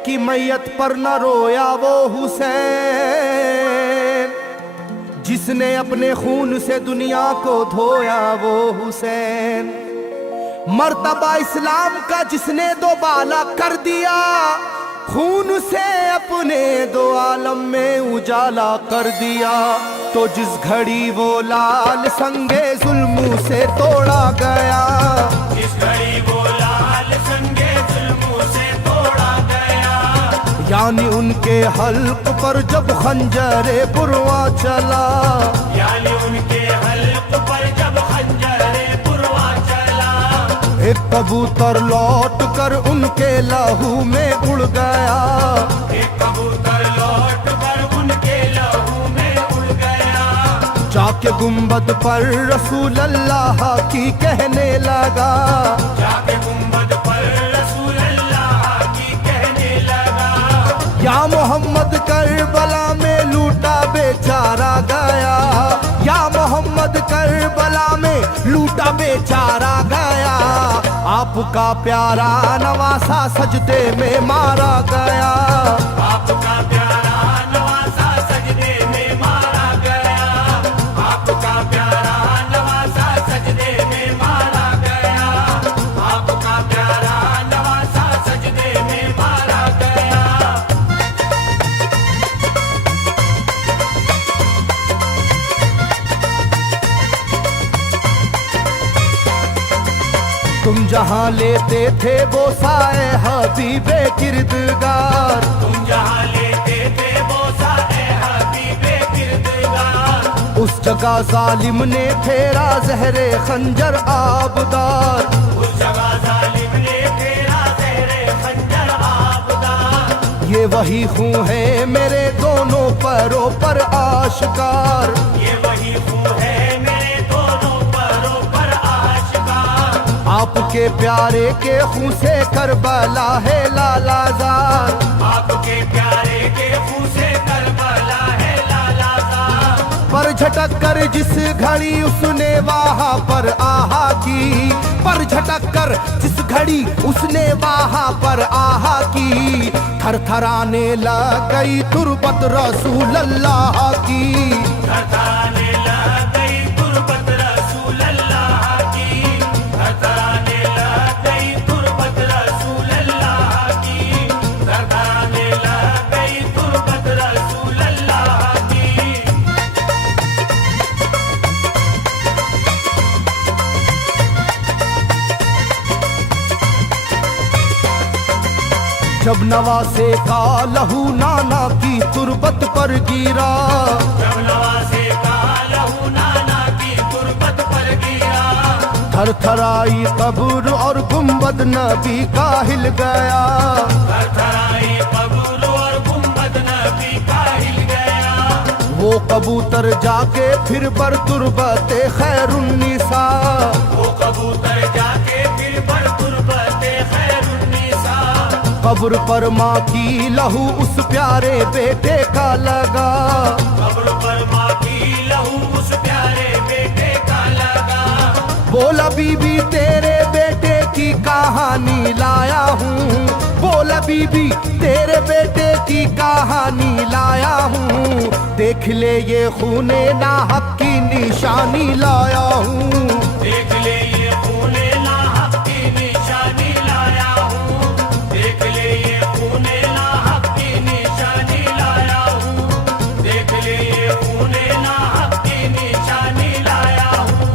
की मैयत पर न रोया वो हुसैन, जिसने अपने खून से दुनिया को धोया वो हुसैन। मर्तबा इस्लाम का जिसने दोबाला कर दिया, खून से अपने दो आलम में उजाला कर दिया। तो जिस घड़ी वो लाल संगे जुल्मों से तोड़ा गया, जिस घड़ी वो लाल संगे जुल्मों से तोड़ा गया, यानी उनके हल्क पर जब खंजरे पुरवा चला, यानी उनके हल्क पर जब खंजरे पुरवा चला, एक कबूतर लौट कर उनके लहू में उड़ गया, एक कबूतर लौट कर उनके लहू में उड़ गया, जाके गुंबद पर रसूल अल्लाह की कहने लगा, जाके गुंबद पर रसूल अल्लाह की कहने लगा, या मोहम्मद करबला में लूटा बेचारा गया, या मोहम्मद करबला में लूटा बेचारा गया। आपका प्यारा नवासा सजदे में मारा गया, आपका प्यारा नवासा सजदे में मारा गया, आपका प्यारा नवासा सजदे में मारा गया, आपका प्यारा नवासा सजदे में मारा गया। तुम जहाँ लेते थे वो साए हबीबे किरदगार, तुम जहाँ लेते थे वो साए हबीबे किरदगार, उस जगह जालिम ने फेरा जहरे खंजर आबदार, उस जगह जालिम ने फेरा जहरे खंजर आबदार। ये वही खून है मेरे दोनों पैरों पर आश्कार, ये वही खून है मेरे दोनों पैरों पर आशिकार। आपके प्यारे के खून से करबला है लालाजार, आपके प्यारे के खून से करबला है लालाजार। पर झटक कर जिस घड़ी उसने वहाँ पर आहा की, पर झटक कर जिस घड़ी उसने वहाँ पर आहा की, थरथराने लग गई तुरबत रसूल अल्लाह की, थरथराने लग गई तुरबत रसूल अल्लाह की, थरथराने लग गई तुरबत रसूल अल्लाह की, थरथराने लग गई तुरबत रसूल अल्लाह की। जब नवासे का लहू नाना की तुरबत पर गिरा, जब नवासे का लहू नाना की तुरबत पर गिरा, थरथराई कब्र और गुंबद नबी का हिल गया, थरथराई कब्र और गुंबद नबी का हिल गया। वो कबूतर जाके फिर पर तुरबते खैरुन्निसा, वो कबूतर जाके फिर पर तुरबते खैरुन्निसा, कब्र पर माँ की लहू उस प्यारे बेटे का लगा, कब्र पर माँ की लहू उस प्यारे बेटे का लगा। बोला बीबी तेरे बेटे की कहानी लाया हूँ, बोला बीबी तेरे बेटे की कहानी लाया हूँ, देख ले ये खूने नाहक की निशानी लाया हूँ, देख ले ये खूने नाहक की निशानी लाया हूँ, देख ले ये खूने नाहक की निशानी लाया हूँ, देख ले ये खूने नाहक की निशानी लाया हूँ।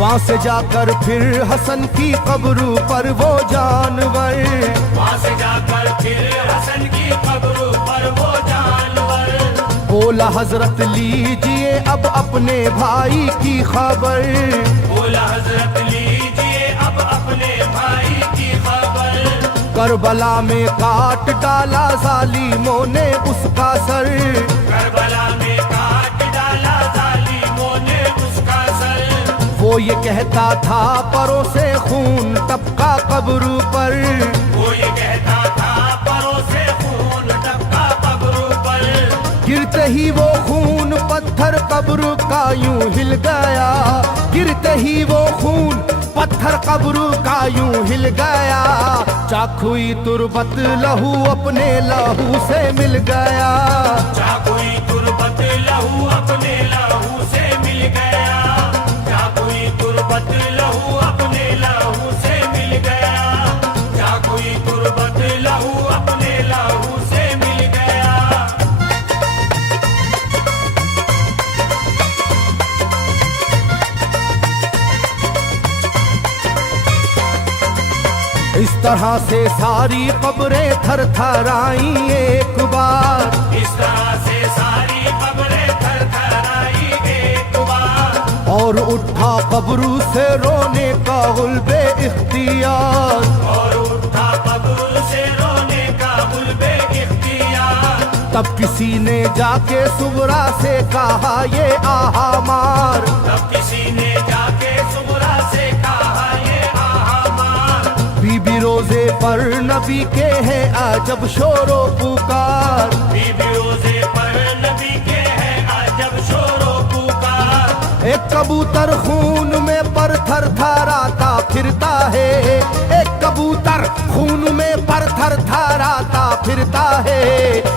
वहाँ से जाकर फिर हसन की कब्र पर वो जानवर, वहाँ से जाकर फिर हसन की कब्र पर वो जानवर, बोला हजरत लीजिए अब अपने भाई की खबर, बोला हजरत लीजिए अब अपने भाई की खबर। करबला में काट डाला जालिमों ने उसका सर, करबला में काट डाला जालिमों ने उसका सर। वो ये कहता था परों से खून टपका कब्र पर, वो ये कहता था परों से खून टपका कब्र पर। गिरते ही वो खून पत्थर कब्र का यूं हिल गया, गिरते ही वो खून पत्थर कब्र का यूं हिल गया। चाकुई तुरबत लहू अपने लहू से मिल गया, चाकुई तुरबत लहू अपने लहू से मिल गया, चाकुई तुरबत लहू अपने लहू से मिल गया, चाकुई तुरबत लहू अपने लहू से मिल गया। इस तरह से सारी कब्रें थर थर आई एक बार, इस तरह से सारी कब्रें थर थर आई एक बार, और उठा कब्र से रोने का गुल्बे इख्तियार, और उठा कब्र से रोने का गुल्बे इख्तियार। तब किसी ने जाके सुबरा से कहा ये आहा मार, तब किसी ने जाके सुबरा से कहा ये आहा मार। बीबी रोजे पर नबी के हैं अजब शोरो पुकार, बीबी रोजे पर नबी के हैं अजब शोरो पुकार। एक कबूतर खून में पर थर थराता फिरता है, एक कबूतर खून में पर थर थराता फिरता है,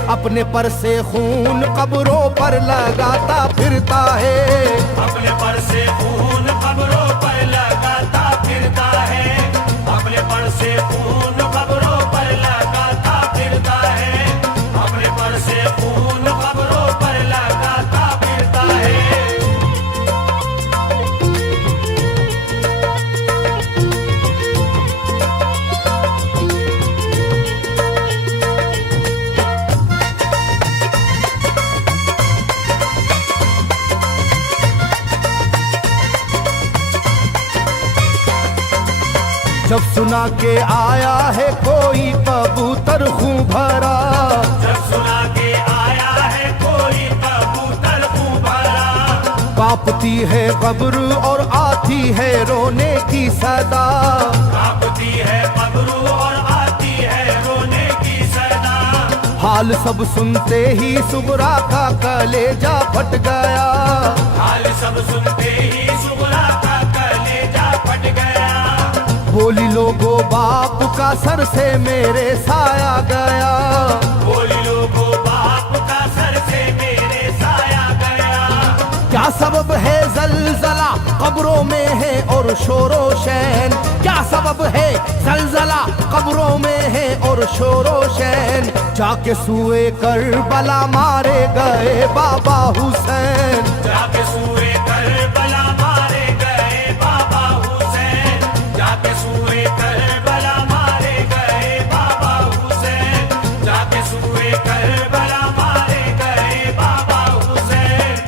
अपने पर से खून कब्रों पर लगाता फिरता है, अपने पर से खून कब्रों पर लगाता फिरता है, अपने पर से खून कब्रों पर लगाता फिरता है, अपने पर से खून कब्रों पर लगाता फिरता है। जब सुना के आया है कोई कबूतर खूं भरा, जब सुना के आया है कोई कबूतर खूं भरा, कांपती है कब्र और आती है रोने की सदा, कांपती है कब्र और आती है रोने की सदा। हाल सब सुनते ही सुबरा का कलेजा फट गया, हाल सब सुनते ही सुबरा का कलेजा फट गया। बोली लोगो बाप का सर से मेरे साया गया, बोली लोगो बाप का सर से मेरे साया गया। क्या सबब है जलजला कब्रों में है और शोरो शैन, क्या सबब है जलजला कब्रों में है और शोरो शैन। जाके सुए करबला मारे गए बाबा हुसैन, जाके सुए करबला मारे गए बाबा हुसैन, जाके सुए करबला मारे गए बाबा हुसैन, जाके सुए करबला मारे गए बाबा हुसैन।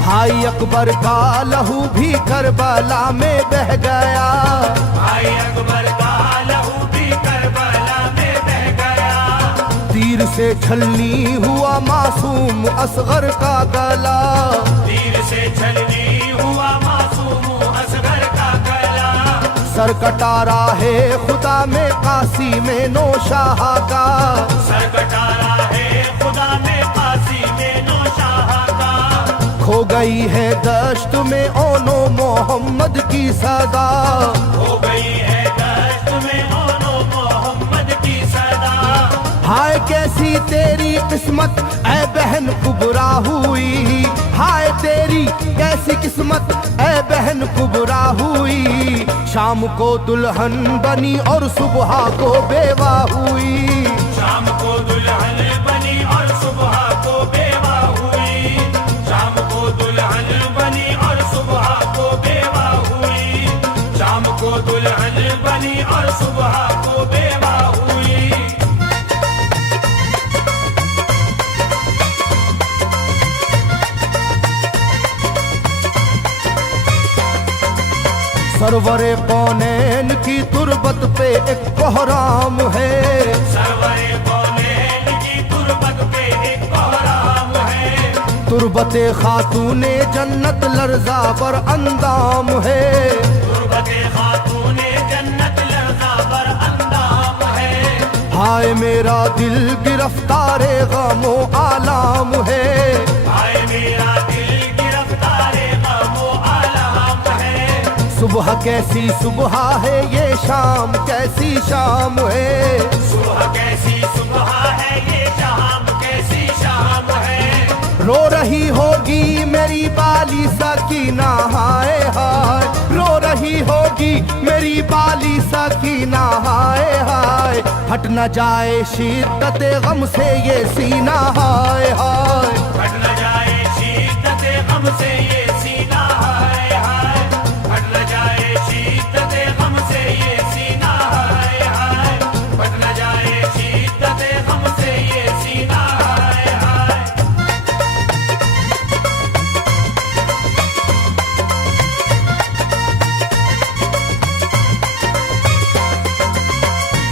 भाई अकबर का लहू भी करबला में बह गया, भाई अकबर का लहू भी करबला में बह गया। तीर से छलनी हुआ मासूम असगर का गला, तीर से छलनी हुआ मासूम असगर का गला। सर कटारा है खुदा में काशी में नौशाह का, सर कटारा है खुदा में काशी में नौशाह का। खो गई है दश्त में ओनो मोहम्मद की सदा, हो गई है दश्त में ओनो मोहम्मद की सदा। हाय कैसी तेरी किस्मत ऐ बहन कुबरा हुई, हाय तेरी कैसी किस्मत ऐ बहन कुबरा हुई। शाम को दुल्हन बनी और सुबह को बेवा हुई, शाम को दुल्हन बनी और सुबह को बेवा हुई, शाम को दुल्हन बनी और सुबह को बेवा हुई, शाम को दुल्हन बनी और सुबह को बेवा हुई। सरवरे कौनैन की तुरबत पे एक कोहराम है, सरवरे कौनैन की तुरबत पे एक कोहराम है। तुरबते खातूने जन्नत लर्जा पर अंदाम है, तुरबत हाय मेरा दिल गिरफ्तारे गमो आलाम है, हाय मेरा दिल गिरफ्तारे गमो आलम है। सुबह कैसी सुबह है ये शाम कैसी शाम है, सुबह कैसी सुबह है ये शाम कैसी शाम है। रो रही होगी मेरी बाली सकीना हाय हाय, रो रही होगी मेरी बाली सकीना हाय हाय, हट न जाए शिद्दत गम से ये सीना हाय हाय, हट न जाए शिद्दत गम से ये सीना हाय हाय, हट न जाए शिद्दत गम से ये सीना हाय हाय, हट न जाए शिद्दत गम से ये सीना हाय हाय।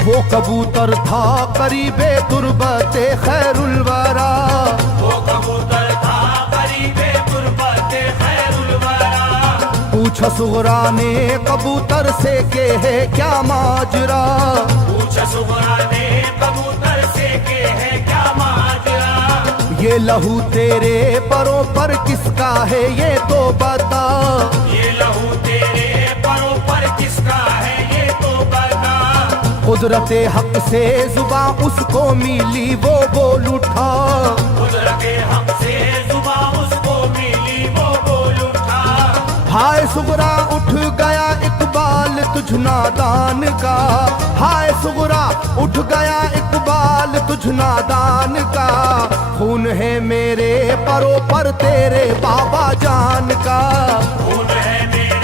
वो कबूतर था करीबे तुरबते खैरुल वरा, वो कबूतर था करीबे तुरबते खैरुल वरा। पूछा सुगरा ने कबूतर से के है क्या माजरा, पूछा सुगरा ने कबूतर से के है क्या माजरा। ये लहू तेरे परों पर किसका है ये तो बता, ये लहू तेरे परों पर किसका है ये तो बता। कुदरते हक से जुबां उसको मिली वो बोल उठा, कुदरते हक से जुबां उसको मिली वो बोल उठा। हाय सुगरा उठ गया इकबाल तुझ नादान का, हाय सुगरा उठ गया इकबाल तुझ नादान का, खून है मेरे परों पर तेरे बाबा जान का, खून है मेरे